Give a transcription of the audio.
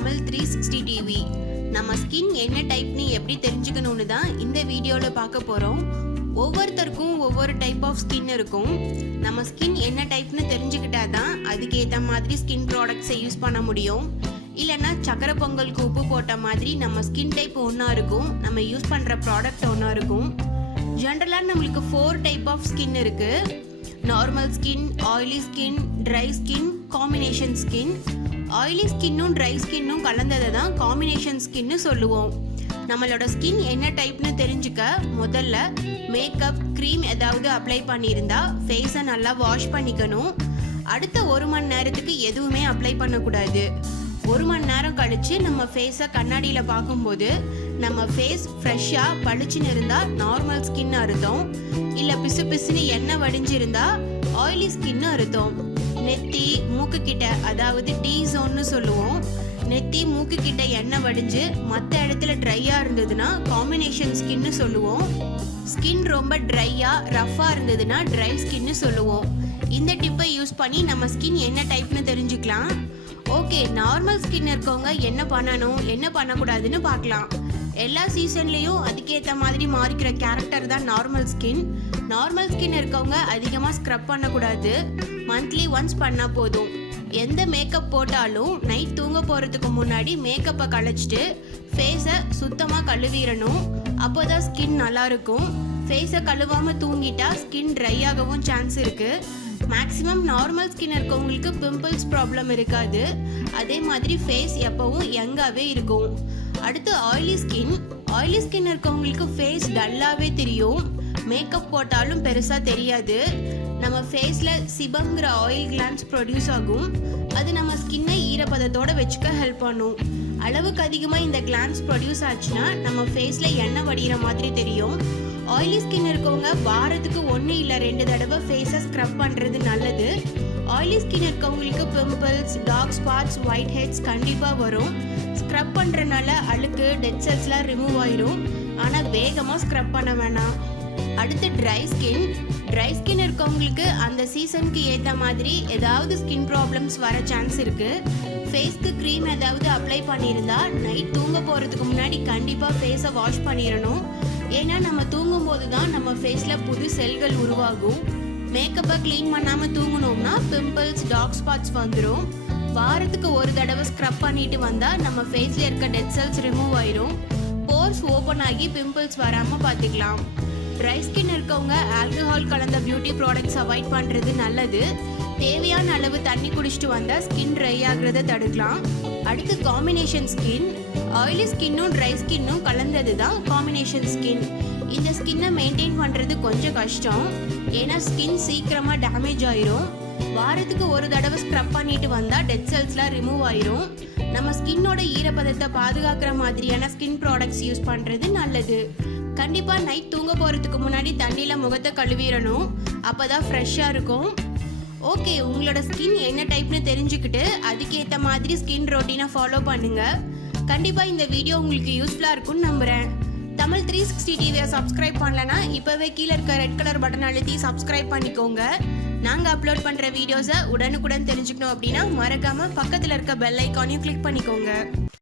TAMIL360 TV. நம்ம skin என்ன டைப்னு எப்படி தெரிஞ்சுக்கணும்னு தான் இந்த வீடியோவில் பார்க்க போகிறோம். ஒவ்வொருத்தருக்கும் ஒவ்வொரு டைப் ஆஃப் ஸ்கின் இருக்கும். நம்ம ஸ்கின் என்ன டைப்னு தெரிஞ்சுக்கிட்டா தான் அதுக்கேற்ற மாதிரி ஸ்கின் ப்ராடக்ட்ஸை யூஸ் பண்ண முடியும். இல்லைன்னா சக்கரை பொங்கலுக்கு உப்பு போட்ட மாதிரி நம்ம ஸ்கின் டைப் ஒன்றா இருக்கும், நம்ம யூஸ் பண்ணுற ப்ராடக்ட் ஒன்றா இருக்கும். ஜென்ரலாக நம்மளுக்கு 4 டைப் ஆஃப் ஸ்கின் இருக்குது. Normal skin, oily skin, dry skin, combination skin. Oily ஸ்கின்னும் ட்ரை ஸ்கின்னும் கலந்ததை தான் காம்பினேஷன் ஸ்கின்னு சொல்லுவோம். நம்மளோட ஸ்கின் என்ன டைப்னு தெரிஞ்சுக்க முதல்ல மேக்கப், க்ரீம் ஏதாவது அப்ளை பண்ணியிருந்தா ஃபேஸை நல்லா வாஷ் பண்ணிக்கணும். அடுத்த 1 மணி நேரத்துக்கு எதுவுமே அப்ளை பண்ணக்கூடாது. 1 மணி நேரம் கழித்து நம்ம ஃபேஸை கண்ணாடியில் பார்க்கும்போது நம்ம ஃபேஸ் ஃப்ரெஷ்ஷாக பளிச்சுன்னு இருந்தால் நார்மல் ஸ்கின் அர்த்தம். இல்லை பிசு பிசுன்னு எண்ணெய் வடிஞ்சிருந்தா ஆயிலி ஸ்கின்னு அர்த்தம். நெத்தி, மூக்கு கிட்ட, அதாவது டீ ஜோன்னு சொல்லுவோம், நெத்தி மூக்கு கிட்ட எண்ணெய் வடிஞ்சு மற்ற இடத்துல ட்ரையாக இருந்ததுன்னா காம்பினேஷன் ஸ்கின்னு சொல்லுவோம். ஸ்கின் ரொம்ப ட்ரையாக ரஃப்பாக இருந்ததுன்னா ட்ரை ஸ்கின்னு சொல்லுவோம். இந்த டிப்பை யூஸ் பண்ணி நம்ம ஸ்கின் என்ன டைப்னு தெரிஞ்சுக்கலாம். ஓகே, நார்மல் ஸ்கின் இருக்கவங்க என்ன பண்ணணும் என்ன பண்ணக்கூடாதுன்னு பார்க்கலாம். எல்லா சீசன்லேயும் அதுக்கேற்ற மாதிரி மாறிக்கிற கேரக்டர் தான் நார்மல் ஸ்கின். நார்மல் ஸ்கின் இருக்கவங்க அதிகமாக ஸ்க்ரப் பண்ணக்கூடாது, மந்த்லி ஒன்ஸ் பண்ணால் போதும். எந்த மேக்கப் போட்டாலும் நைட் தூங்க போகிறதுக்கு முன்னாடி மேக்கப்பை கழிச்சிட்டு ஃபேஸை சுத்தமாக கழுவிடணும். அப்போ தான் ஸ்கின் நல்லாயிருக்கும். ஃபேஸை கழுவாமல் தூங்கிட்டா ஸ்கின் ட்ரை ஆகவும் சான்ஸ் இருக்குது. மேக்ஸிமம் நார்மல் ஸ்கின் இருக்கவங்களுக்கு பிம்பிள்ஸ் ப்ராப்ளம் இருக்காது. அதே மாதிரி ஃபேஸ் எப்பவும் யங்காகவே இருக்கும். அடுத்து ஆயிலி ஸ்கின். ஆயிலி ஸ்கின் இருக்கவங்களுக்கு ஃபேஸ் டல்லாகவே தெரியும், மேக்கப் போட்டாலும் பெருசாக தெரியாது. நம்ம ஃபேஸில் சிபங்கிற ஆயில் கிளான்ஸ் ப்ரொடியூஸ் ஆகும். அது நம்ம ஸ்கின்னை ஈரப்பதத்தோடு வச்சுக்க ஹெல்ப் பண்ணும். அளவுக்கு அதிகமாக இந்த கிளான்ஸ் ப்ரொடியூஸ் ஆச்சுன்னா நம்ம ஃபேஸில் எண்ணெய் வடிகிற மாதிரி தெரியும். ஆயிலி ஸ்கின் இருக்கவங்க வாரத்துக்கு 1 இல்லை 2 தடவை ஃபேஸை ஸ்க்ரப் பண்ணுறது நல்லது. ஆயிலி ஸ்கின் இருக்கவங்களுக்கு pimples, dark spots, white heads கண்டிப்பாக வரும். ஸ்க்ரப் பண்ணுறனால அழுக்கு, டெட் செல்ஸ்லாம் ரிமூவ் ஆயிரும். ஆனால் வேகமாக ஸ்க்ரப் பண்ண வேணாம். அடுத்து ட்ரை ஸ்கின். ட்ரை ஸ்கின் இருக்கவங்களுக்கு அந்த சீசனுக்கு ஏற்ற மாதிரி ஏதாவது ஸ்கின் ப்ராப்ளம்ஸ் வர சான்ஸ் இருக்குது. ஃபேஸ்க்கு க்ரீம் ஏதாவது அப்ளை பண்ணியிருந்தா நைட் தூங்க போகிறதுக்கு முன்னாடி கண்டிப்பாக ஃபேஸை வாஷ் பண்ணிடணும். ஏன்னா நம்ம தூங்கும் போது தான் நம்ம ஃபேஸில் புது செல்கள் உருவாகும். மேக்கப்பை க்ளீன் பண்ணாமல் தூங்கினோம்னா பிம்பிள்ஸ், டார்க் ஸ்பாட்ஸ் வந்துடும். வாரத்துக்கு 1 தடவை ஸ்க்ரப் பண்ணிட்டு வந்தால் நம்ம ஃபேஸில் இருக்க டெட் செல்ஸ் ரிமூவ் ஆயிரும். போர்ஸ் ஓப்பன் ஆகி பிம்பிள்ஸ் வராமல் பார்த்துக்கலாம். ட்ரை ஸ்கின் இருக்கவங்க ஆல்கஹால் கலந்த பியூட்டி ப்ராடக்ட்ஸ் அவாய்ட் பண்ணுறது நல்லது. தேவையான அளவு தண்ணி குடிச்சிட்டு வந்தால் ஸ்கின் ட்ரை ஆகிறத தடுக்கலாம். அடுத்து காம்பினேஷன் ஸ்கின். ஆயிலி ஸ்கின்னும் ட்ரை ஸ்கின்னும் கலந்தது தான் காம்பினேஷன் ஸ்கின். இந்த ஸ்கின்னை மெயின்டைன் பண்ணுறது கொஞ்சம் கஷ்டம், ஏன்னா ஸ்கின் சீக்கிரமாக டேமேஜ் ஆயிரும். வாரத்துக்கு 1 தடவை ஸ்க்ரப் பண்ணிட்டு வந்தால் டெட் செல்ஸ்லாம் ரிமூவ் ஆயிரும். நம்ம ஸ்கின்னோட ஈரப்பதத்தை பாதுகாக்கிற மாதிரியான ஸ்கின் ப்ராடக்ட்ஸ் யூஸ் பண்ணுறது நல்லது. கண்டிப்பாக நைட் தூங்க போகிறதுக்கு முன்னாடி தண்ணியில் முகத்தை கழுவிடணும், அப்போ தான் ஃப்ரெஷ்ஷாக இருக்கும். ஓகே, உங்களோட ஸ்கின் என்ன டைப்னு தெரிஞ்சுக்கிட்டு அதுக்கேற்ற மாதிரி ஸ்கின் ரொட்டீனை ஃபாலோ பண்ணுங்கள். கண்டிப்பாக இந்த வீடியோ உங்களுக்கு யூஸ்ஃபுல்லாக இருக்கும்னு நம்புகிறேன். TAMIL360 டிவியை சப்ஸ்கிரைப் பண்ணலன்னா இப்போவே கீழே இருக்க ரெட் கலர் பட்டன் அழுத்தி சப்ஸ்கிரைப் பண்ணிக்கோங்க. நாங்கள் அப்லோட் பண்ணுற வீடியோஸை உடனுக்குடன் தெரிஞ்சுக்கணும் அப்படின்னா மறக்காமல் பக்கத்தில் இருக்க பெல் ஐக்கானையும் கிளிக் பண்ணிக்கோங்க.